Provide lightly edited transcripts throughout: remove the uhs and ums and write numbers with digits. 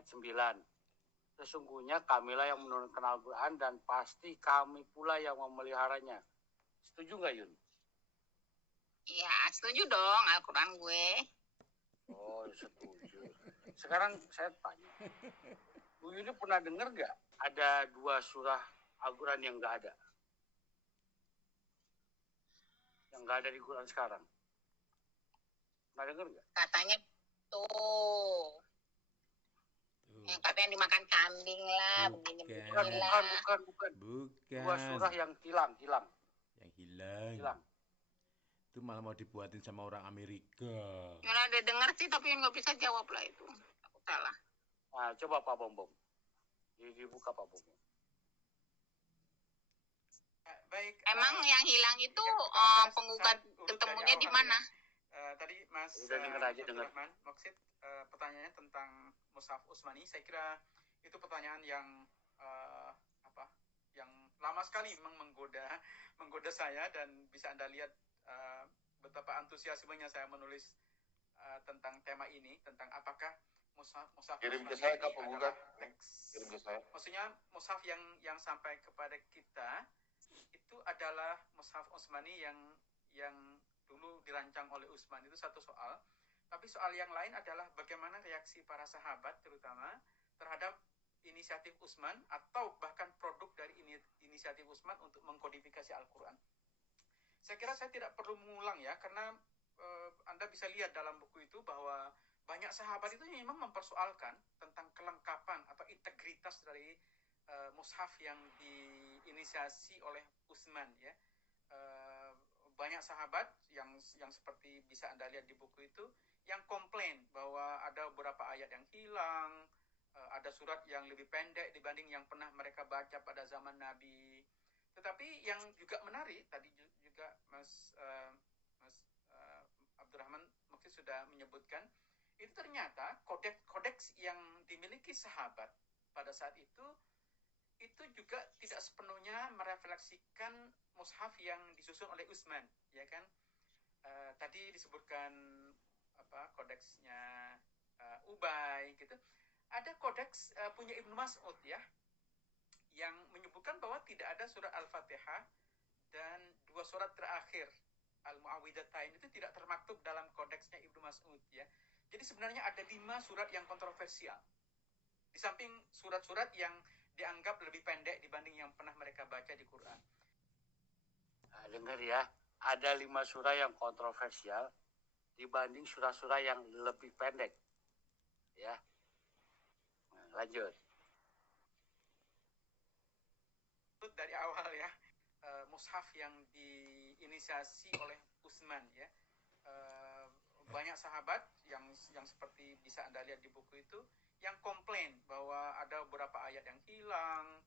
ayat 9. Sesungguhnya kamilah yang menurunkan Al-Quran dan pasti kami pula yang memeliharanya. Setuju nggak, Yun? Iya, setuju dong Al-Quran gue. Oh, setuju. Sekarang saya tanya, Bu Yuni pernah dengar nggak ada 2 surah Al-Quran yang nggak ada? Yang nggak ada di Quran sekarang? Pernah dengar nggak? Katanya tuh. Yang katanya dimakan kambing lah, begini-begini lah. Bukan. 2 surah yang hilang. Yang hilang. Itu malah mau dibuatin sama orang Amerika. Mana ada dengar sih, tapi nggak bisa jawab lah itu. Aku salah. Nah, coba Pak Bom. Dibuka Pak Bom. Baik. Emang yang hilang itu penggugat ketemunya di mana? Tadi Mas Abdurrahman Moksid pertanyaannya tentang Mushaf Utsmani. Saya kira itu pertanyaan yang yang lama sekali memang menggoda saya, dan bisa Anda lihat betapa antusiasmenya saya menulis tentang tema ini, tentang apakah Mushaf kirim ke Utsmani saya Kak penggugat. kirim ke saya. Maksudnya Mushaf yang sampai kepada kita itu adalah Mushaf Utsmani yang dulu dirancang oleh Utsman. Itu satu soal. Tapi soal yang lain adalah bagaimana reaksi para sahabat terutama terhadap inisiatif Utsman, atau bahkan produk dari inisiatif Utsman untuk mengkodifikasi Al-Quran. Saya kira saya tidak perlu mengulang ya, karena Anda bisa lihat dalam buku itu bahwa banyak sahabat itu memang mempersoalkan tentang kelengkapan atau integritas dari mushaf yang diinisiasi oleh Utsman ya. Banyak sahabat yang seperti bisa Anda lihat di buku itu yang komplain bahwa ada beberapa ayat yang hilang, ada surat yang lebih pendek dibanding yang pernah mereka baca pada zaman Nabi. Tetapi yang juga menarik tadi juga Mas Abdurrahman mungkin sudah menyebutkan, itu ternyata kodeks yang dimiliki sahabat pada saat itu juga tidak sepenuhnya merefleksikan mushaf yang disusun oleh Utsman, ya kan? Tadi disebutkan kodeksnya Ubay gitu. Ada kodeks punya Ibnu Mas'ud ya, yang menyebutkan bahwa tidak ada surat Al-Fatihah dan 2 surat terakhir Al-Mu'awwidhatain itu tidak termaktub dalam kodeksnya Ibnu Mas'ud ya. Jadi sebenarnya ada 5 surat yang kontroversial. Di samping surat-surat yang dianggap lebih pendek dibanding yang pernah mereka baca di Quran. Nah, dengar ya, ada 5 surah yang kontroversial dibanding surah-surah yang lebih pendek. Ya. Nah, lanjut. Dari awal ya, mushaf yang diinisiasi oleh Utsman ya. Banyak sahabat yang seperti bisa Anda lihat di buku itu yang komplain bahwa ada beberapa ayat yang hilang,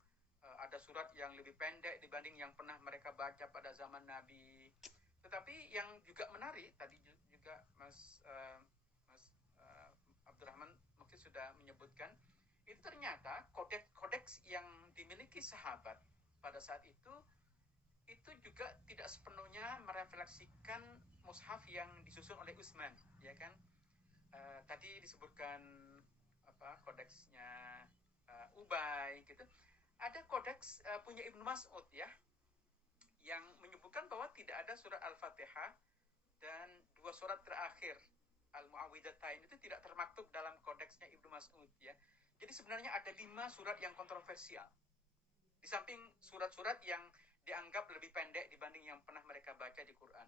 ada surat yang lebih pendek dibanding yang pernah mereka baca pada zaman Nabi. Tetapi yang juga menarik tadi juga Mas Abdurrahman mungkin sudah menyebutkan, itu ternyata kodeks yang dimiliki sahabat pada saat itu juga tidak sepenuhnya merefleksikan mushaf yang disusun oleh Utsman, ya kan? Tadi disebutkan kodeksnya Ubay gitu. Ada kodeks punya Ibnu Mas'ud ya, yang menyebutkan bahwa tidak ada surat Al-Fatihah dan 2 surat terakhir Al-Mu'awwidhatain itu tidak termaktub dalam kodeksnya Ibnu Mas'ud ya. Jadi sebenarnya ada 5 surat yang kontroversial. Di samping surat-surat yang dianggap lebih pendek dibanding yang pernah mereka baca di Quran.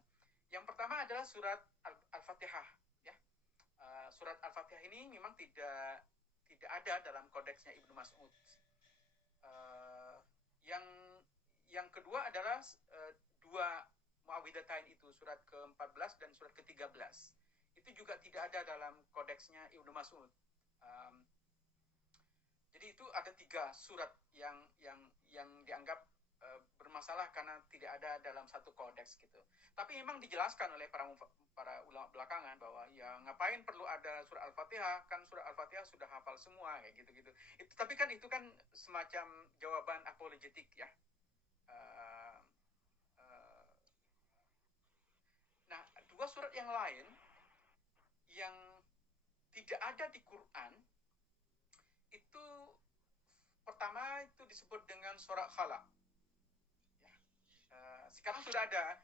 Yang pertama adalah surat Al-Fatihah ya. Surat Al-Fatihah ini memang tidak ada dalam kodeksnya Ibnu Mas'ud. Yang kedua adalah 2 Mu'awwidhatain itu, surat ke-14 dan surat ke-13. Itu juga tidak ada dalam kodeksnya Ibnu Mas'ud. Jadi itu ada 3 surat yang dianggap bermasalah karena tidak ada dalam satu kodeks gitu. Tapi memang dijelaskan oleh para ulama belakangan bahwa ya ngapain perlu ada surat Al-Fatihah, kan surat Al-Fatihah sudah hafal semua kayak gitu-gitu. Tapi kan itu kan semacam jawaban apologetik ya. Nah, 2 surat yang lain yang tidak ada di Quran itu disebut dengan surat Khalaq. Ya. Sekarang sudah ada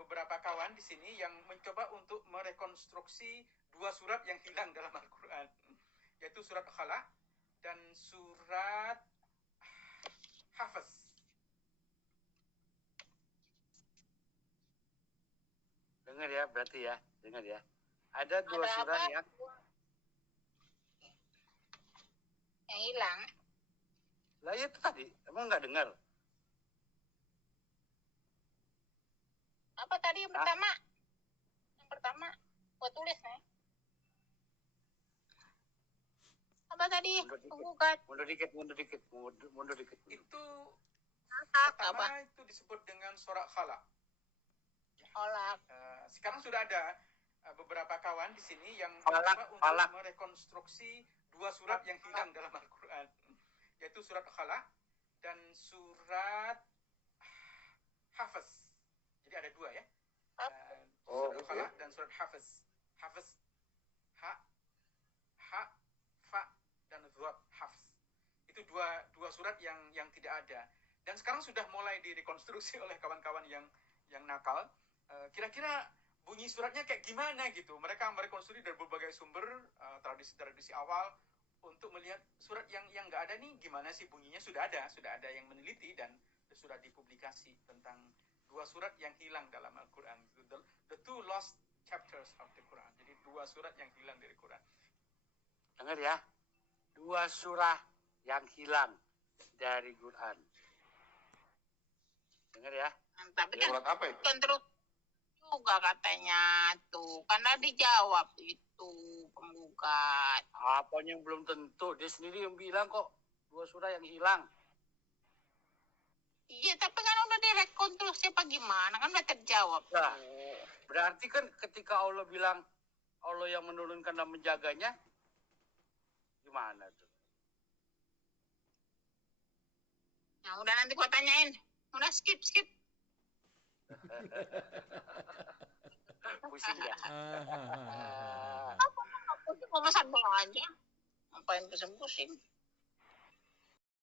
beberapa kawan di sini yang mencoba untuk merekonstruksi dua surat yang hilang dalam Al-Quran, yaitu surat Khalaq dan surat Hafiz. Dengar ya, berarti ya, dengar ya. Ada dua Ada surat apa? Yang hilang. Lah itu tadi, emang nggak dengar? Apa tadi yang pertama? Yang pertama, gua tulis nih. Apa tadi? Penggugat. Mundur dikit. Itu Hak pertama apa? itu disebut dengan surat Khalaq. Olak. Sekarang sudah ada beberapa kawan di sini yang Falak, mencoba untuk falak. merekonstruksi dua surat yang hilang dalam Al-Quran, yaitu surat Khalaq dan surat Hafiz. Jadi ada dua ya. Surat Khalaq dan surat Hafiz. Hafiz ha, fa dan dhat Hafiz. Itu dua surat yang tidak ada. Dan sekarang sudah mulai direkonstruksi oleh kawan-kawan yang nakal. Kira-kira bunyi suratnya kayak gimana gitu. Mereka merekonstruksi dari berbagai sumber, tradisi-tradisi awal, untuk melihat surat yang nggak ada nih gimana sih bunyinya. Sudah ada yang meneliti dan sudah dipublikasi tentang dua surat yang hilang dalam Al-Quran. The two lost chapters of the Quran. Jadi dua surat yang hilang dari Quran. Dengar ya, dua surah yang hilang dari Quran. Dengar ya. Tapi kan Surat apa itu? kan terus juga katanya tuh. Karena dijawab itu penggugat. Apanya yang belum tentu, dia sendiri yang bilang kok dua surah yang hilang. Iya, tapi kan udah direkonstruksi apa gimana? Kan udah terjawab. Nah, berarti kan ketika Allah bilang Allah yang menurunkan dan menjaganya, gimana tuh? Nah, udah nanti gua tanyain. Udah skip. Pusing ya? Aku mau masak bola aja. Ngapain pusing-pusing?